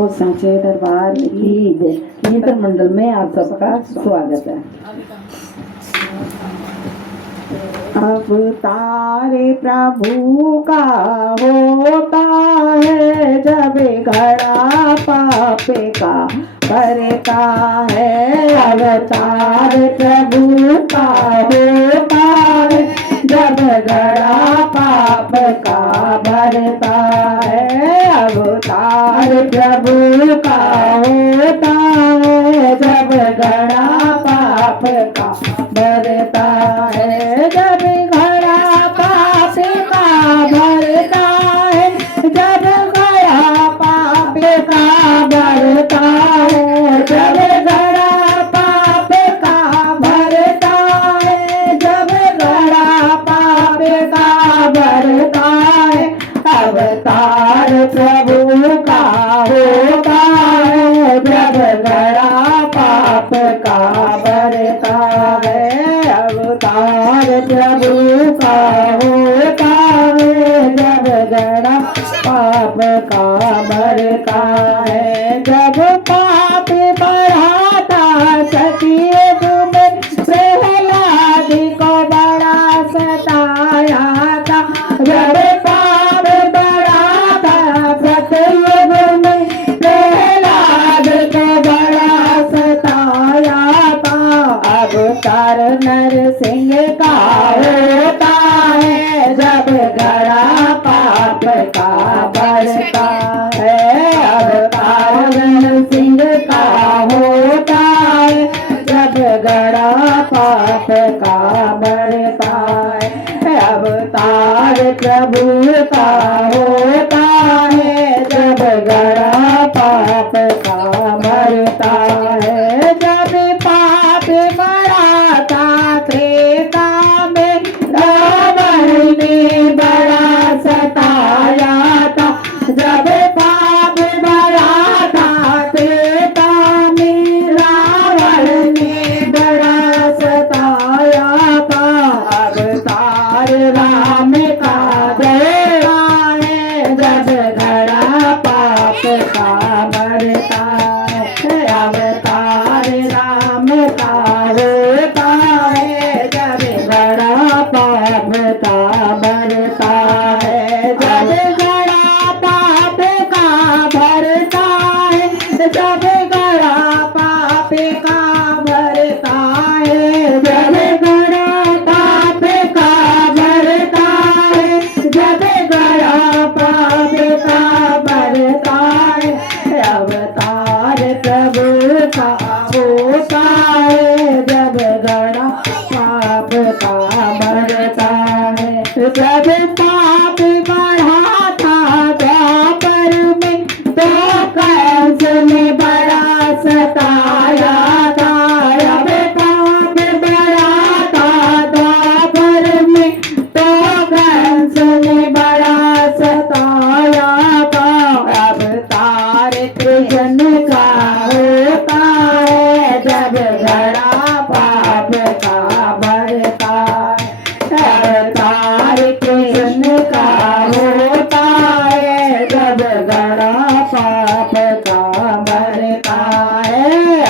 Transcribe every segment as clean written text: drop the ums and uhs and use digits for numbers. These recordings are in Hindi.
वो सांचे दरबार की जय। मित्र मंडल में आप सबका स्वागत है। अवतार प्रभु का होता है जब घड़ा पाप का करता है। अवतार प्रभु का होता है जब घड़ा पाप का भरता है। अवतार प्रभु का होता है जब घड़ा पाप का भरता है। जब घड़ा पाप का भरता है, जब घड़ा पाप का भरता है, जब घड़ा पाप का भरता है, जब घड़ा पाप का भरता है। अवतार प्रभु का होता है जब घड़ा पाप का भरता है। अवतार प्रभु का होता है जब घड़ा पाप का भरता है। जब पाप बढ़ा था सतयुग में प्रहलाद को बड़ा सताया था। जब पाप बढ़ा था सतयुग में प्रहलाद को बड़ा सताया था। अवतार नरसिंह का होता है जब घड़ा पाप का बढ़ता है। अवतार नरसिंह का होता है जब घड़ा पाप का बढ़ता है। अवतार प्रभु का होता है जब घड़ा पाप का बढ़ता है। जब पाप बढ़ा था त्रेता में रावण ने बड़ा सताया था। जब पाप बढ़ा था त्रेता में रावण ने बड़ा सताया था। अवतार राम का देवा है जब घड़ा पाप का बढ़ता है। अवतार राम का होता है जब घड़ा पाप का बढ़ता है। जब घड़ा पाप का भरता है, जब घड़ा पाप का भरता है, जब घड़ा पाप का भरता है, जब घड़ा पाप का भरता है। अवतार प्रभु का होता है जब घड़ा पाप का भरता है। जब पाप बढ़ा था द्वापर में तो कंस ने बड़ा सताया था। जब पाप बढ़ा था द्वापर में तो कंस ने बड़ा सताया था। अवतार कृष्ण का होता है जब घड़ा पाप का बढ़ता है। अवतार कृष्ण का होता है जब घड़ा पाप का बढ़ता है।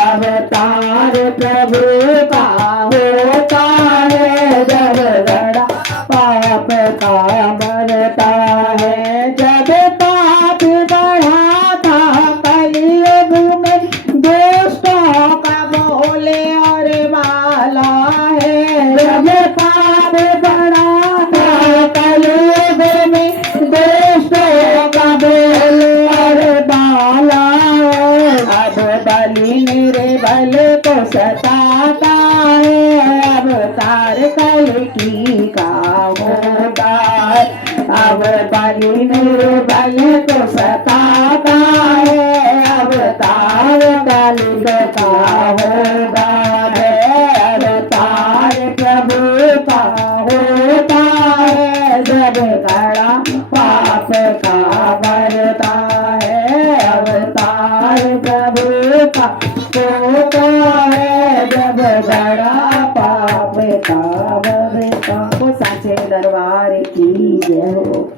अवतार प्रभु का होता है जब घड़ा पाप का बढ़ता है। जब पाप बढ़ा था कलयुग में दुष्टों का बोले और वाला है। जब पाप बढ़ा था कलयुग में दुष्टों का बोले और वाला है। अब बलि मेरे बल को सताता है। अवतार कल्कि का होता है। अब बलि मेरे बल को सताता है। अवतार कल्कि का होता है। अवतार प्रभु का होता है जब घड़ा पाप का भरता है। अवतार प्रभु का होता है जब घड़ा पाप का भरता। वो सांचे दरबार की जय हो।